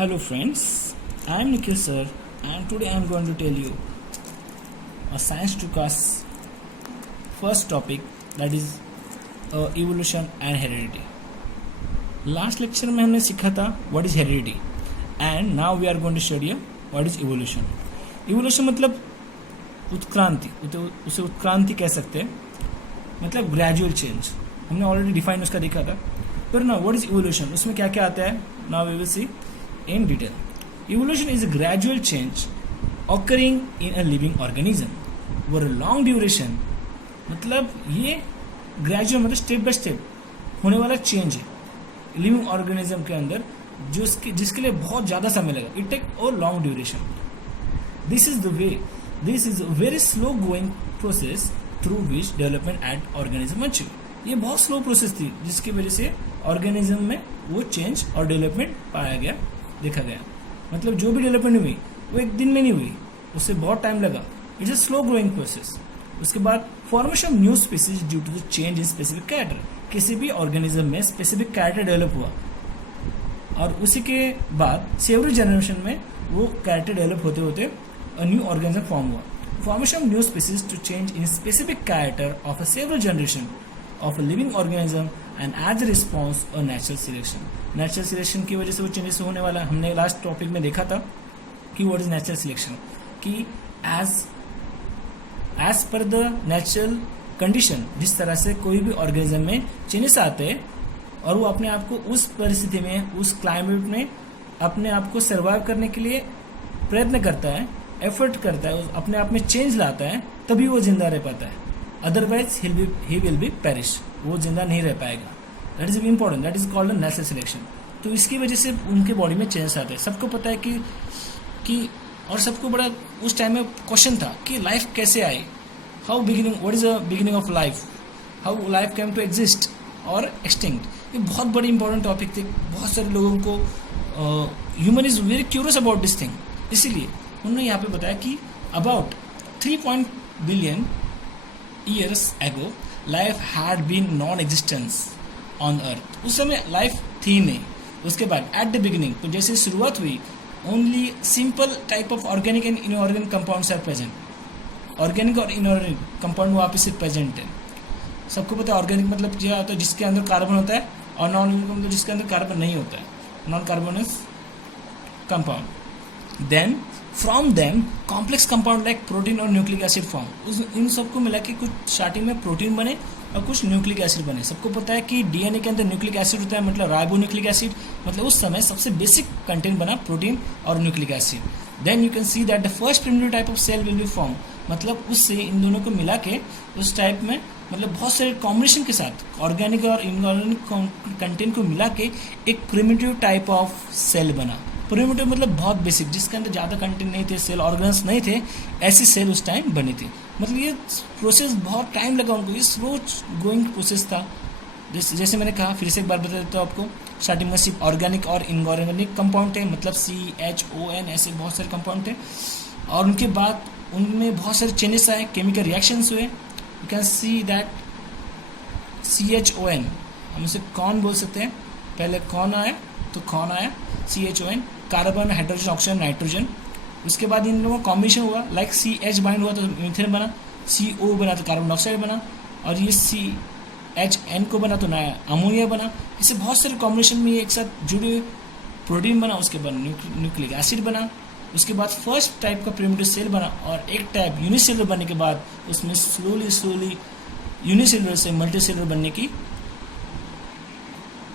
Hello friends, I am Nikhil sir and today I am going to tell you a science to class first topic, that is evolution and heredity. Last lecture में हमने सीखा था what is heredity and now we are going to study what is evolution. Evolution मतलब उत्क्रांति, उसे उत्क्रांति कह सकते हैं, मतलब ग्रेजुअल चेंज. हमने ऑलरेडी डिफाइन उसका देखा था. पर ना व्हाट इज इवोल्यूशन, उसमें क्या क्या आता है, now we will see in detail. Evolution is a gradual change occurring in a living organism over a long duration. मतलब ये ग्रेजुअल मतलब स्टेप बाय स्टेप होने वाला चेंज है लिविंग ऑर्गेनिज्म के अंदर, जो जिसके लिए बहुत ज़्यादा समय लगा. It take a long duration. This is a very slow going process through which development at organism achieve. ये बहुत स्लो प्रोसेस थी जिसकी वजह से ऑर्गेनिज्म में वो चेंज और डेवलपमेंट पाया गया, देखा गया. मतलब जो भी डेवलपमेंट हुई वो एक दिन में नहीं हुई, उससे बहुत टाइम लगा. It's a slow growing process. उसके बाद formation of new species due to the change in specific character. किसी भी ऑर्गेनिज्म में स्पेसिफिक कैरेक्टर डेवलप हुआ और उसी के बाद सेवरल जनरेशन में वो कैरेक्टर डेवलप होते होते न्यू ऑर्गेनिज्म फॉर्म हुआ. Formation of new species to change in specific character of a several generation of a living organism and as a response और नेचुरल सिलेक्शन. नेचुरल सिलेक्शन की वजह से वो चेंजेस होने वाला. हमने लास्ट टॉपिक में देखा था कि व्हाट इज नेचुरल सिलेक्शन, कि as per the natural condition, जिस तरह से कोई भी ऑर्गेनिज्म में चेंजेस आते हैं और वो अपने आप को उस परिस्थिति में, उस क्लाइमेट में अपने आप को सर्वाइव करने के लिए प्रयत्न करता है, एफर्ट करता है, अपने आप में चेंज लाता है, तभी वो जिंदा रह पाता है. Otherwise he will be perish, वो जिंदा नहीं रह पाएगा. That is important, that is called natural selection. तो इसकी वजह से उनके बॉडी में चेंज आते हैं. सबको पता है कि और सबको बड़ा उस टाइम में क्वेश्चन था कि लाइफ कैसे आई, how beginning, what is the beginning of life, how life came to exist और एक्सटिंक्ट. ये बहुत बड़ी इंपॉर्टेंट टॉपिक थे. बहुत सारे लोगों को human is very curious about this thing. इसीलिए उन्होंने यहाँ पे बताया कि about 3 billion years ago life had been non-existence on earth. उस समय लाइफ थी नहीं. उसके बाद एट द बिगिनिंग, तो जैसे शुरुआत हुई, only simple type of organic and inorganic compounds are present. Organic और इनऑर्गेनिक कंपाउंड वहाँ पे सिर्फ प्रेजेंट है. सबको पता है ऑर्गेनिक मतलब क्या होता है, जिसके अंदर कार्बन होता है, और नॉन ऑर्गेनिक मतलब जिसके अंदर कार्बन नहीं होता है, non carbonous compound. Then from them complex compound like protein और न्यूक्लिक एसिड फॉर्म. इन सबको मिला के कुछ स्टार्टिंग में प्रोटीन बने और कुछ न्यूक्लिक एसिड बने. सबको पता है कि डीएनए के अंदर न्यूक्लिक एसिड होता है, मतलब राइबोन्यूक्लिक एसिड. मतलब उस समय सबसे बेसिक कंटेंट बना प्रोटीन और nucleic acid. Then you can see that the first primitive type of cell will be form. मतलब उससे इन दोनों को मिला के उस टाइप में, मतलब बहुत सारे कॉम्बिनेशन के साथ ऑर्गेनिक और इनऑर्गेनिक कंटेंट को मिला के एक प्रिमिटिव टाइप ऑफ सेल बना. प्रिमिटिव मतलब बहुत बेसिक, जिसके अंदर ज़्यादा कंटेंट नहीं थे, सेल ऑर्गन्स नहीं थे, ऐसी सेल उस टाइम बनी थी. मतलब ये प्रोसेस बहुत टाइम लगा उनको. ये स्लो ग्रोइंग प्रोसेस था. जैसे मैंने कहा, फिर से एक बार बता देता हूँ आपको. स्टार्टिंग में सिर्फ ऑर्गेनिक और इनऑर्गेनिक कंपाउंड थे, मतलब CHON ऐसे बहुत सारे कंपाउंड थे. और उनके बाद उनमें बहुत सारे चेंजेस आए, केमिकल रिएक्शंस हुए. You can see that CHON, हम इसे कौन बोल सकते हैं. पहले कौन आया तो कौन आया, CHON, carbon, hydrogen, oxygen, nitrogen. उसके बाद इन लोगों का कॉम्बिनेशन हुआ, लाइक CH बाइंड हुआ तो मीथेन बना, CO बना तो कार्बन डाइऑक्साइड बना, और ये CHN को बना तो नया अमोनिया बना. इससे बहुत सारे कॉम्बिनेशन में एक साथ जुड़े प्रोटीन बना. उसके बाद न्यूक्लिक एसिड बना. उसके बाद फर्स्ट टाइप का प्रिमिटिव सेल बना, और एक टाइप यूनिसेलुलर बनने के बाद उसमें स्लोली यूनिसेलुलर से मल्टीसेलुलर बनने की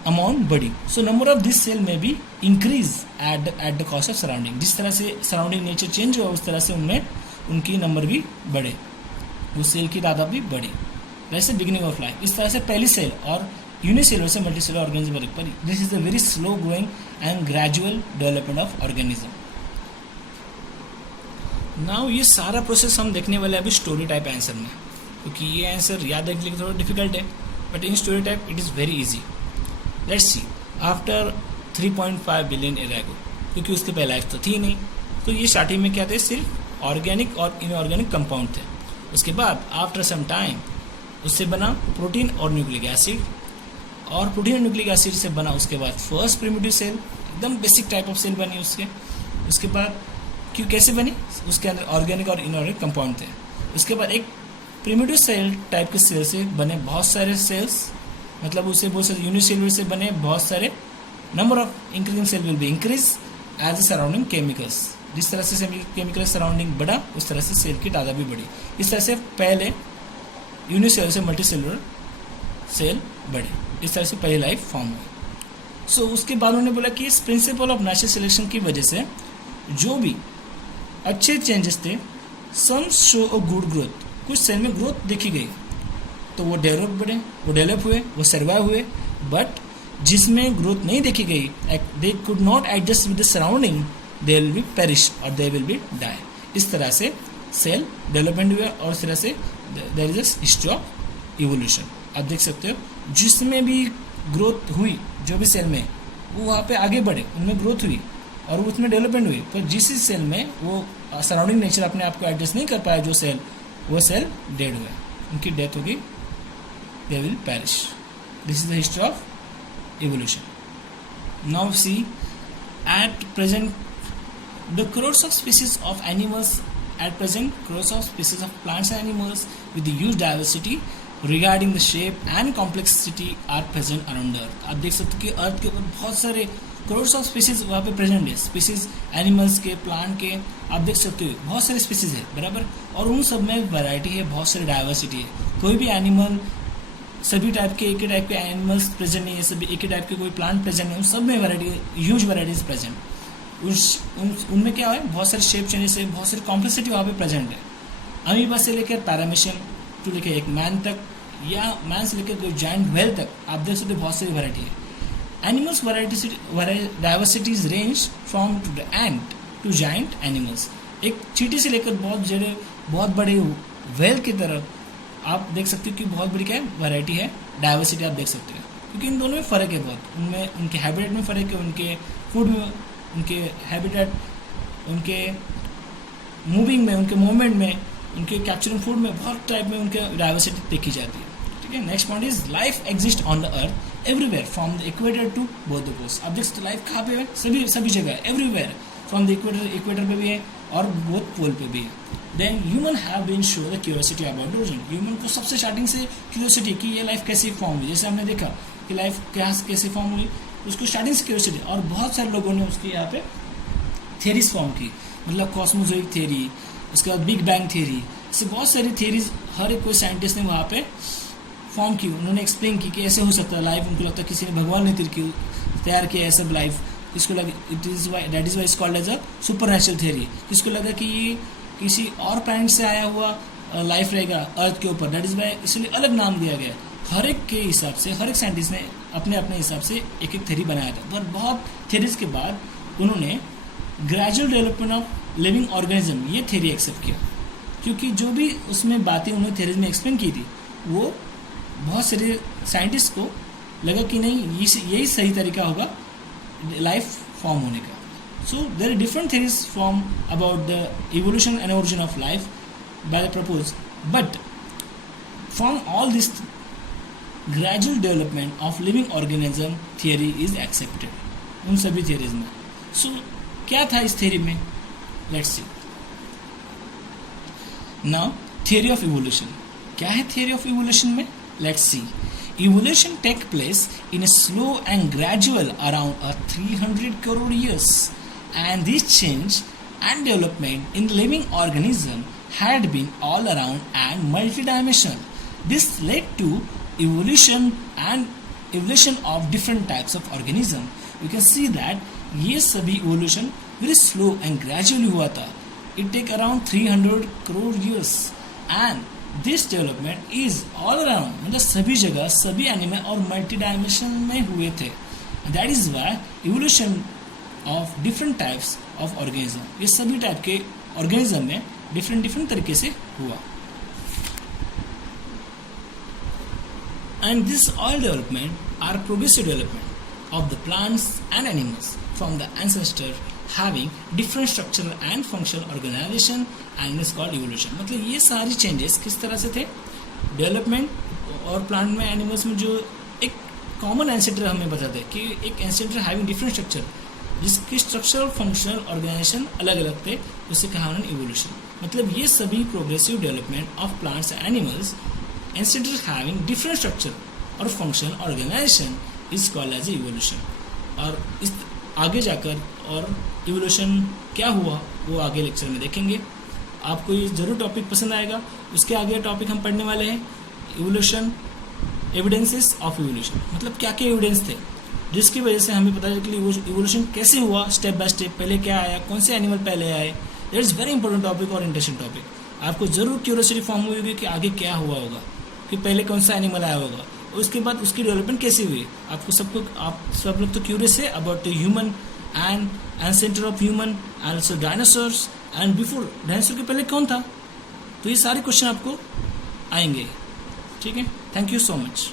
अमाउंट बढ़ी. So number of this cell में भी increase at the cost of surrounding. जिस तरह से सराउंडिंग नेचर चेंज हुआ, उस तरह से उनमें उनकी नंबर भी बढ़े, उस सेल की तादाद भी बढ़ी. वैसे बिगिनिंग ऑफ लाइफ इस तरह से पहली सेल और यूनिसेलुलर से मल्टीसेलुलर ऑर्गेनिज्म बनी. This is a very slow growing and gradual development of organism. Now ये सारा प्रोसेस हम देखने वाले अभी स्टोरी टाइप आंसर में, क्योंकि ये आंसर याद रखने के लिए थोड़ा डिफिकल्ट है, but in story type it is very easy. Let's see. After 3.5 billion year ago, क्योंकि उसके पहले लाइफ तो थी नहीं, तो ये स्टार्टिंग में क्या थे, सिर्फ ऑर्गेनिक और इनऑर्गेनिक कंपाउंड थे. उसके बाद आफ्टर सम टाइम उससे बना प्रोटीन और न्यूक्लिक एसिड. और प्रोटीन न्यूक्लिक एसिड से बना उसके बाद फर्स्ट प्रिमिटिव सेल, एकदम बेसिक टाइप ऑफ सेल बनी उसके बाद क्यों कैसे बनी, उसके अंदर ऑर्गेनिक और इनऑर्गेनिक कंपाउंड थे। उसके बाद एक प्रिमिटिव सेल टाइप के सेल से बने बहुत सारे सेल्स, मतलब उसे बहुत सारे यूनिसेलुलर से बने बहुत सारे number of increasing cell will be increase as a surrounding chemicals. जिस तरह से केमिकल सराउंडिंग बढ़ा उस तरह से सेल की तादाद भी बढ़ी। इस तरह से पहले यूनिसेलुलर से मल्टीसेलुलर सेल बढ़े, इस तरह से पहली लाइफ फॉर्म हुई। सो उसके बाद उन्होंने बोला कि इस प्रिंसिपल ऑफ नेचुरल सिलेक्शन की वजह से जो भी अच्छे चेंजेस थे, सम शो अ गुड ग्रोथ, कुछ सेल में ग्रोथ देखी गई तो वो डेवलप हुए, वो सर्वाइव हुए। बट जिसमें ग्रोथ नहीं देखी गई, they could not adjust with the surrounding, they will be perish और दे विल बी डाई। इस तरह से सेल डेवलपमेंट हुआ और इस तरह से there is a history of evolution. आप देख सकते हो जिसमें भी ग्रोथ हुई, जो भी सेल में, वो वहाँ पे आगे बढ़े, उनमें ग्रोथ हुई और उसमें डेवलपमेंट हुई। पर जिस सेल में वो सराउंडिंग नेचर अपने आप को एडजस्ट नहीं कर पाया, जो सेल, वो सेल डेड हुए, उनकी डेथ होगी, they will perish. This is the history of evolution. Now see, at present the crores of species of animals, at present crores of species of plants and animals with the huge diversity regarding the shape and complexity are present around the earth. आप देख सकते हो कि अर्थ के ऊपर बहुत सारे crores of species वहाँ पे प्रेजेंट है, स्पीसीज एनिमल्स के, प्लांट के, आप देख सकते हो बहुत सारे स्पीसीज है बराबर, और उन सब में वैरायटी है, बहुत सारी डाइवर्सिटी है। कोई भी एनिमल, सभी टाइप के एक ही टाइप के एनिमल्स प्रेजेंट नहीं है, सभी एक ही टाइप के कोई प्लांट प्रेजेंट नहीं है, उन सब में वैरायटी, ह्यूज वैराइटीज प्रेजेंट। उनमें क्या है, बहुत सारे शेप चेंजेस है, बहुत सारी कॉम्प्लेक्सिटी वहाँ पे प्रेजेंट है। अमीबा से लेकर पैरामीशियम टू लेकर एक मैन तक, या मैन से लेकर कोई जायंट व्हेल तक, आप देख सकते हो बहुत सारी वैरायटी है। Animals diversities range from to the ant to giant animals. एक चींटी से लेकर बहुत बड़े व्हेल की तरफ आप देख सकते हो कि बहुत बड़ी क्या है, वैरायटी है, डाइवर्सिटी आप देख सकते हो, क्योंकि इन दोनों में फ़र्क है बहुत। उनमें उनके हैबिटेट में फ़र्क है, उनके फूड में, उनके हैबिटेट, उनके मूविंग में, उनके मूवमेंट में, उनके कैप्चरिंग फूड में, बहुत टाइप में उनके डाइवर्सिटी देखी जाती है। ठीक है, next point is life exist on the earth everywhere from the equator to both the poles. आप देख सकते हो लाइफ कहाँ पे है, सभी जगह, एवरीवेयर, फ्रॉम द इक्वेटर पे भी है और बोथ पोल पे भी है। Then human have been show the curiosity about origin. Human को सबसे स्टार्टिंग से क्यूरियोसिटी कि ये लाइफ कैसे फॉर्म हुई, जैसे हमने देखा कि लाइफ कैसे फॉर्म हुई, उसको स्टार्टिंग से क्यूरियोसिटी, और बहुत सारे लोगों ने उसकी यहाँ पे थियरीज फॉर्म की, मतलब कॉस्मोजोइक थियरी, उसके बाद बिग बैंग थियरी, ऐसे बहुत सारी थियरीज हर एक कोई साइंटिस्ट ने वहाँ पे फॉर्म की। उन्होंने एक्सप्लेन की कि ऐसे हो सकता है लाइफ, उनको लगता है किसी ने भगवान ने तैयार किया ऐसा लाइफ, इसको लगा that is why is called as a supernatural theory. किसको लगा कि ये किसी और प्लैनेट से आया हुआ लाइफ रहेगा अर्थ के ऊपर, दैट इज वाई इसलिए अलग नाम दिया गया। हर एक के हिसाब से, हर एक साइंटिस्ट ने अपने अपने हिसाब से एक एक थ्योरी बनाया था। पर बहुत थ्योरीज के बाद उन्होंने gradual development of living organism ये थ्योरी एक्सेप्ट किया, क्योंकि जो भी उसमें बातें उन्होंने थ्योरीज में एक्सप्लेन की थी, वो बहुत सारे साइंटिस्ट को लगा कि नहीं, यही सही तरीका होगा लाइफ फॉर्म होने का। So there are different theories about the evolution and origin of life by the proposed, but from all this gradual development of living organism theory is accepted उन सभी theories में। So क्या था इस theory में, let's see now theory of evolution। क्या है theory of evolution में, let's see। Evolution take place in a slow and gradual around 300 crore years, and this change and development in living organism had been all around and multidimensional. This led to evolution of different types of organism. You can see that ये सभी evolution very slow and gradually हुआ था. It take around 300 crore years, and this development is all around, मतलब सभी जगह, सभी animal और multi dimension में हुए थे। That is why evolution of different types of organism, ये सभी टाइप के ऑर्गेनिज्म में डिफरेंट तरीके से हुआ। And this all development are progressive development of the plants and animals from the ancestor having different structural and functional organization, and is called evolution। मतलब ये सारी चेंजेस किस तरह से थे, डेवलपमेंट और प्लांट में, एनिमल्स में जो एक कॉमन एंसेस्टर हमें बताते हैं कि एक एंसेस्टर हैविंग डिफरेंट स्ट्रक्चर, जिसकी स्ट्रक्चरल फंक्शनल ऑर्गेनाइजेशन अलग अलग थे, उसे कहा उन्होंने इवोल्यूशन। मतलब ये सभी progressive development of plants and animals, ancestor having different structure और function organisation is called as evolution. और इस आगे जाकर और इवोल्यूशन क्या हुआ वो आगे लेक्चर में देखेंगे। आपको ये जरूर टॉपिक पसंद आएगा। उसके आगे टॉपिक हम पढ़ने वाले हैं इवोल्यूशन, एविडेंसेस ऑफ इवोल्यूशन, मतलब क्या क्या एविडेंस थे जिसकी वजह से हमें पता चला कि इवोल्यूशन कैसे हुआ, स्टेप बाय स्टेप, पहले क्या आया, कौन से एनिमल पहले आए। That is very important topic और इंटरेस्टिंग टॉपिक। आपको जरूर क्यूरियोसिटी फॉर्म हुई होगी कि आगे क्या हुआ होगा, कि पहले कौन सा एनिमल आया होगा और उसके बाद उसकी डेवलपमेंट कैसे हुई। आप सब लोग तो क्यूरियस है about the human and ancestor of human and also dinosaurs, and before dinosaur के पहले कौन था। तो ये सारे क्वेश्चन आपको आएंगे। ठीक है, थैंक यू सो मच।